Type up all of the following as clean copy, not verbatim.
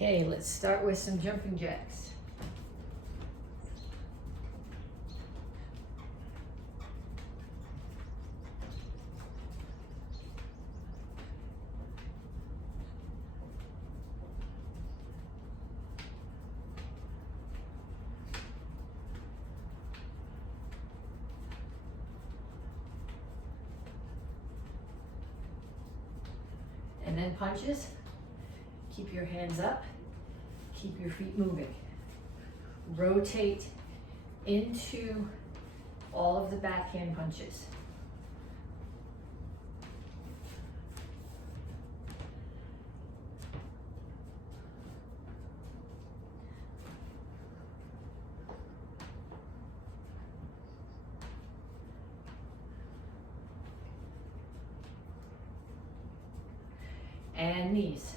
Okay, let's start with some jumping jacks. And then punches. Keep your hands up. Keep your feet moving. Rotate into all of the backhand punches. And knees.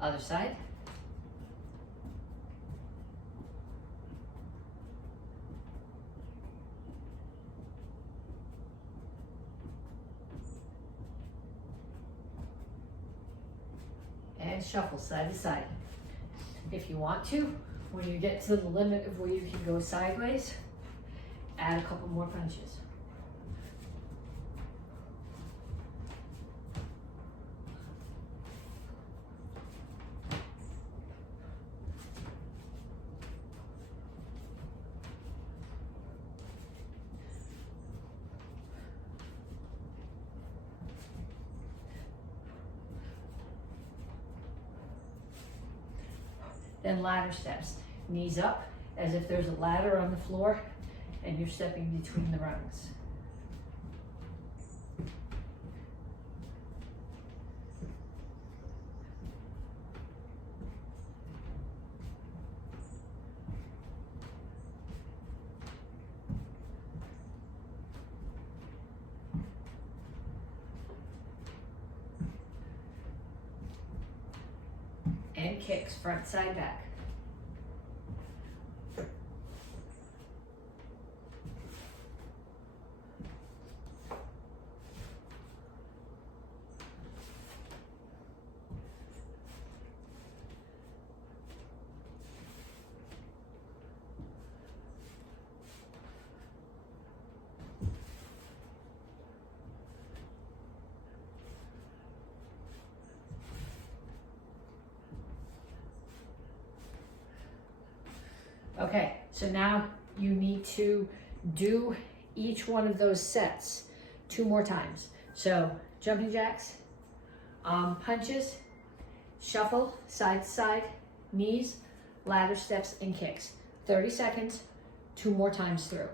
Other side. And shuffle side to side. If you want to, when you get to the limit of where you can go sideways, add a couple more punches. Then ladder steps. Knees up as if there's a ladder on the floor and you're stepping between the rungs. And kicks, front, side, back. Okay, so now you need to do each one of those sets 2 more times. So jumping jacks, punches, shuffle, side to side, knees, ladder steps, and kicks. 30 seconds, 2 more times through.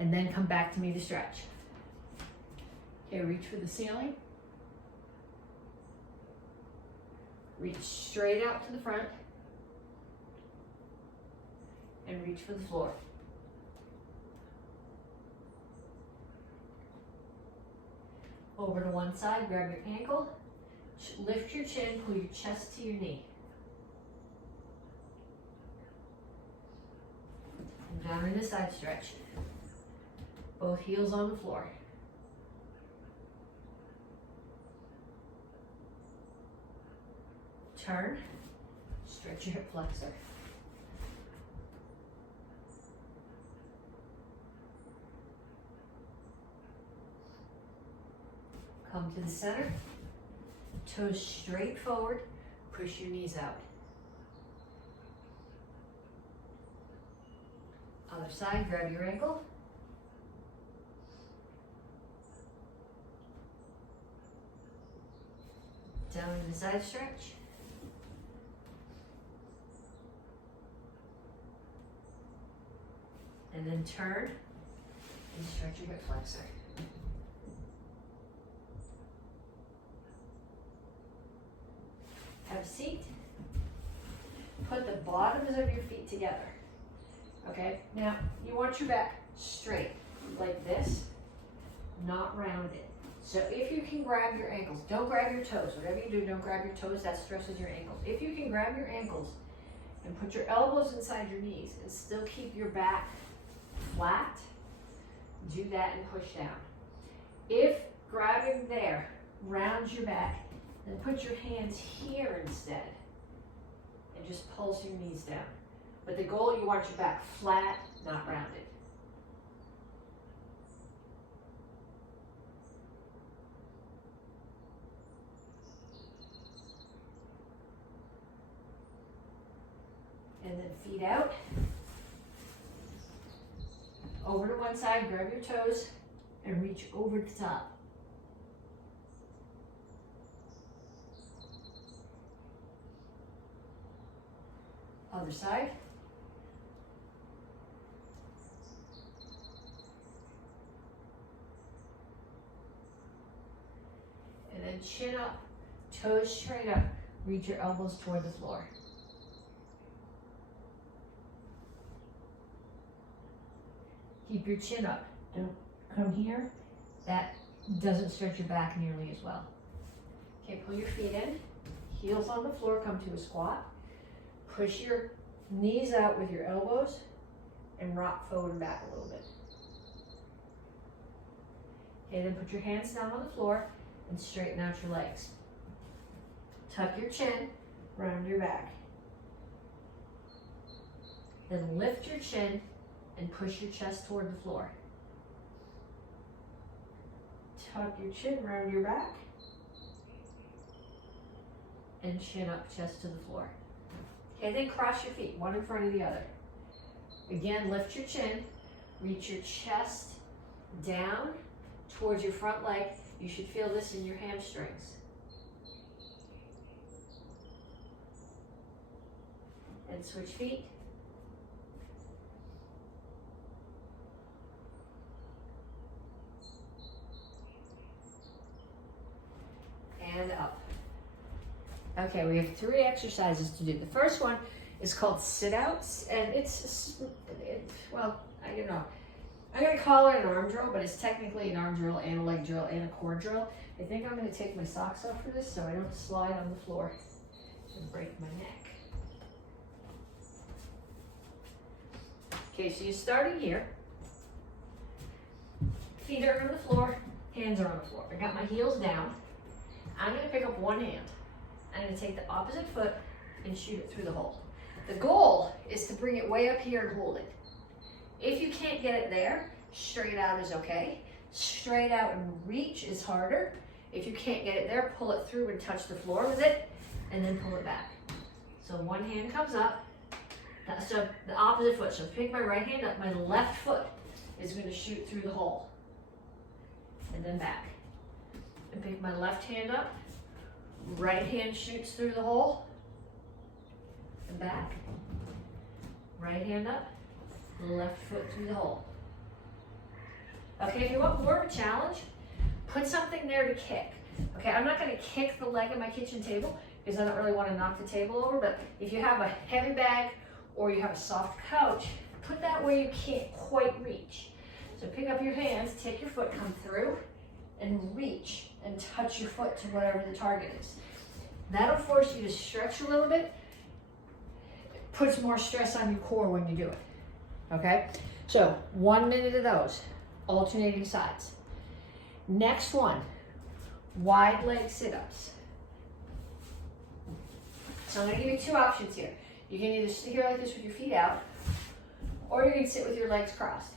And then come back to me to stretch. Okay, reach for the ceiling. Reach straight out to the front. And reach for the floor. Over to one side, grab your ankle, lift your chin, pull your chest to your knee. And down in the side stretch. Both heels on the floor. Turn, stretch your hip flexor. Come to the center, toes straight forward, push your knees out. Other side, grab your ankle. Down in the side stretch. And then turn and stretch your hip flexor. Have a seat. Put the bottoms of your feet together. Okay, now you want your back straight like this, not rounded. So if you can grab your ankles, don't grab your toes. Whatever you do, don't grab your toes, that stresses your ankles. If you can grab your ankles and put your elbows inside your knees and still keep your back flat, do that and push down. If grabbing there rounds your back, then put your hands here instead and just pulse your knees down. But the goal, you want your back flat, not rounded. And then feet out. Over to one side, grab your toes, and reach over the top. Other side. And then chin up, toes straight up, reach your elbows toward the floor. Keep your chin up. Don't come here. That doesn't stretch your back nearly as well. Okay, pull your feet in. Heels on the floor, come to a squat. Push your knees out with your elbows and rock forward and back a little bit. Okay, then put your hands down on the floor and straighten out your legs. Tuck your chin, round your back. Then lift your chin and push your chest toward the floor. Tuck your chin, round your back. And chin up, chest to the floor. Okay, then cross your feet, one in front of the other. Again, lift your chin, reach your chest down towards your front leg. You should feel this in your hamstrings. And switch feet. And up. Okay, we have 3 exercises to do. The first one is called sit-outs, and well, I don't know. I'm gonna call it an arm drill, but it's technically an arm drill and a leg drill and a core drill. I think I'm gonna take my socks off for this so I don't slide on the floor and break my neck. Okay, so you're starting here. Feet are on the floor, hands are on the floor. I got my heels down. I'm gonna pick up one hand. I'm gonna take the opposite foot and shoot it through the hole. The goal is to bring it way up here and hold it. If you can't get it there, straight out is okay. Straight out and reach is harder. If you can't get it there, pull it through and touch the floor with it, and then pull it back. So one hand comes up, so the opposite foot. So pick my right hand up, my left foot is gonna shoot through the hole, and then back. And pick my left hand up, right hand shoots through the hole, and back. Right hand up, left foot through the hole. Okay, if you want more of a challenge, put something there to kick. Okay, I'm not gonna kick the leg of my kitchen table because I don't really wanna knock the table over, but if you have a heavy bag or you have a soft couch, put that where you can't quite reach. So pick up your hands, take your foot, come through, and reach and touch your foot to whatever the target is. That'll force you to stretch a little bit. It puts more stress on your core when you do it. Okay? So 1 minute of those, alternating sides. Next one, wide leg sit-ups. So I'm gonna give you 2 options here. You can either sit here like this with your feet out, or you can sit with your legs crossed.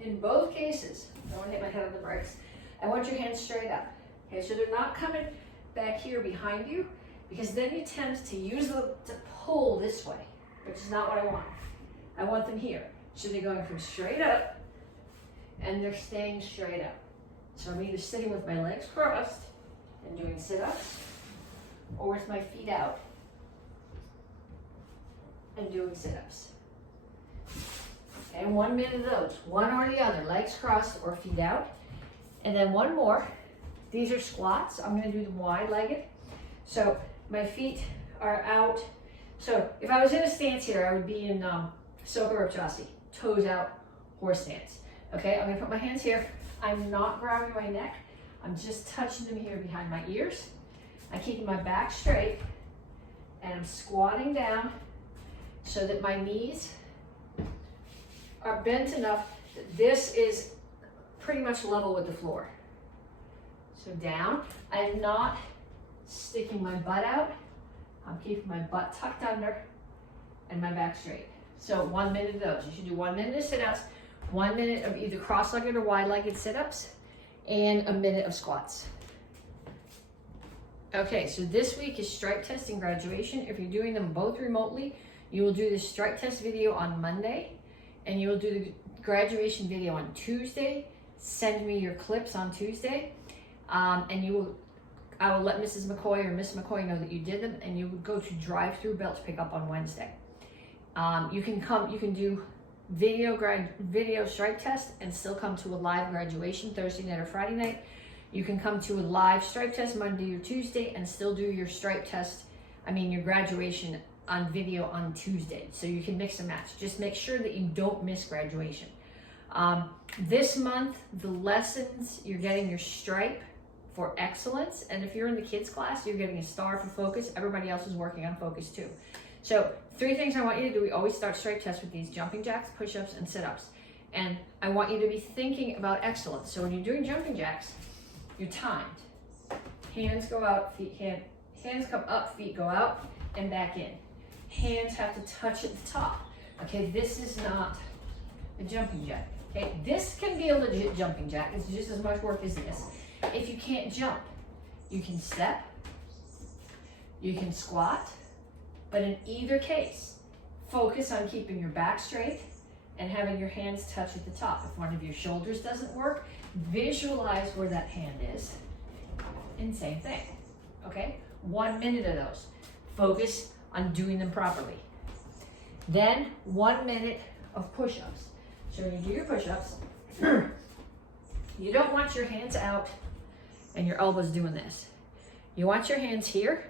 In both cases, I don't want to hit my head on the brakes, I want your hands straight up. Okay, so they're not coming back here behind you, because then you tend to use them to pull this way, which is not what I want. I want them here. So they're going from straight up, and they're staying straight up. So I'm either sitting with my legs crossed and doing sit-ups, or with my feet out and doing sit-ups. And 1 minute of those, one or the other, legs crossed or feet out. And then one more. These are squats. I'm gonna do them wide-legged. So my feet are out. So if I was in a stance here, I would be in Soka, toes out, horse stance. Okay, I'm gonna put my hands here. I'm not grabbing my neck. I'm just touching them here behind my ears. I'm keeping my back straight, and I'm squatting down so that my knees are bent enough that this is pretty much level with the floor. So down. I'm not sticking my butt out. I'm keeping my butt tucked under and my back straight. So 1 minute of those. You should do 1 minute of sit-ups, 1 minute of either cross-legged or wide-legged sit-ups, and a minute of squats. Okay, so this week is stripe test and graduation. If you're doing them both remotely, you will do the stripe test video on Monday, and you will do the graduation video on Tuesday. Send me your clips on Tuesday, and I will let Mrs. McCoy or Miss McCoy know that you did them, and you would go to drive-through belt pickup on Wednesday. You can do video stripe test and still come to a live graduation Thursday night or Friday night. You can come to a live stripe test Monday or Tuesday and still do your stripe test, your graduation on video on Tuesday. So you can mix and match. Just make sure that you don't miss graduation. This month, the lessons, you're getting your stripe for excellence. And if you're in the kids class, you're getting a star for focus. Everybody else is working on focus too. So 3 things I want you to do. We always start stripe tests with these: jumping jacks, push-ups, and sit-ups. And I want you to be thinking about excellence. So when you're doing jumping jacks, you're timed. Hands go out, hands come up, feet go out and back in. Hands have to touch at the top. Okay, this is not a jumping jack. Okay, this can be a legit jumping jack. It's just as much work as this. If you can't jump, you can step, you can squat, but in either case, focus on keeping your back straight and having your hands touch at the top. If one of your shoulders doesn't work, visualize where that hand is, and same thing, okay? 1 minute of those. Focus on doing them properly. Then 1 minute of push-ups. So when you do your push-ups, you don't want your hands out and your elbows doing this. You want your hands here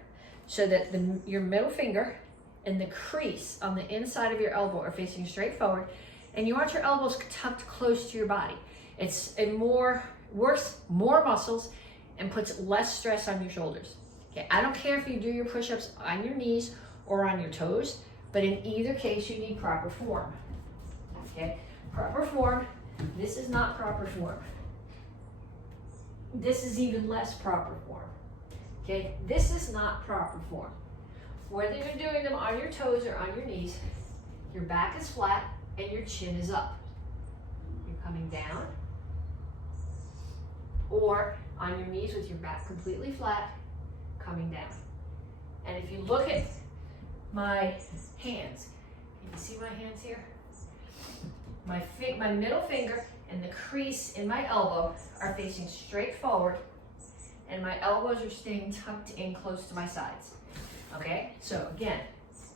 so that your middle finger and the crease on the inside of your elbow are facing straight forward, and you want your elbows tucked close to your body. It works more muscles and puts less stress on your shoulders. Okay, I don't care if you do your push-ups on your knees or on your toes, but in either case, you need proper form. Okay, proper form. This is not proper form. This is even less proper form. Okay, this is not proper form. Whether you're doing them on your toes or on your knees, your back is flat and your chin is up. You're coming down, or on your knees with your back completely flat, coming down. And if you look at my hands, can you see my hands here? My middle finger and the crease in my elbow are facing straight forward, and my elbows are staying tucked in close to my sides. Okay, so again,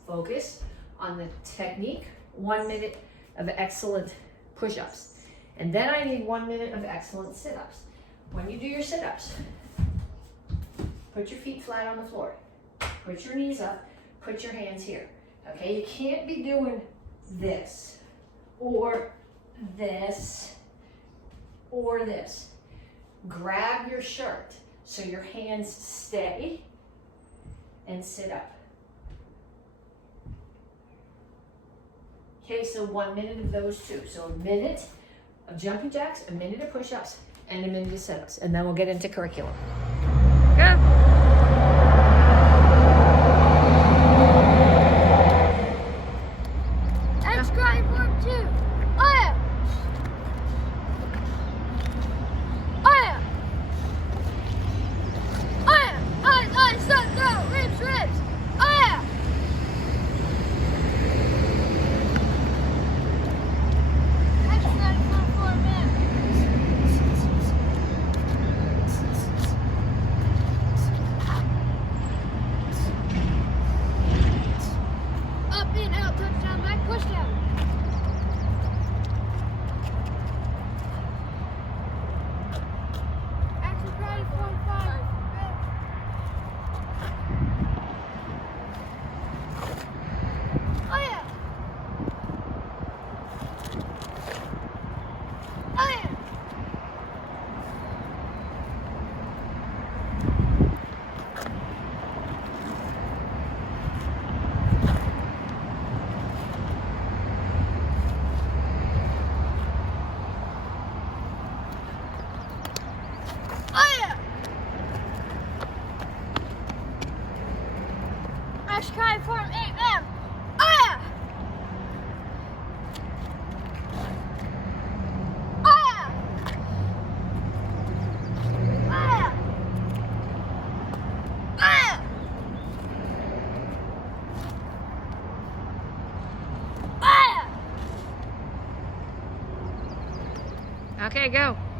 focus on the technique. 1 minute of excellent push-ups. And then I need 1 minute of excellent sit-ups. When you do your sit-ups, put your feet flat on the floor. Put your knees up, put your hands here. Okay, you can't be doing this, or this, or this. Grab your shirt so your hands stay and sit up. Okay, so 1 minute of those two. So a minute of jumping jacks, a minute of push-ups, and a minute of sit-ups. And then we'll get into curriculum. Go! Okay, go.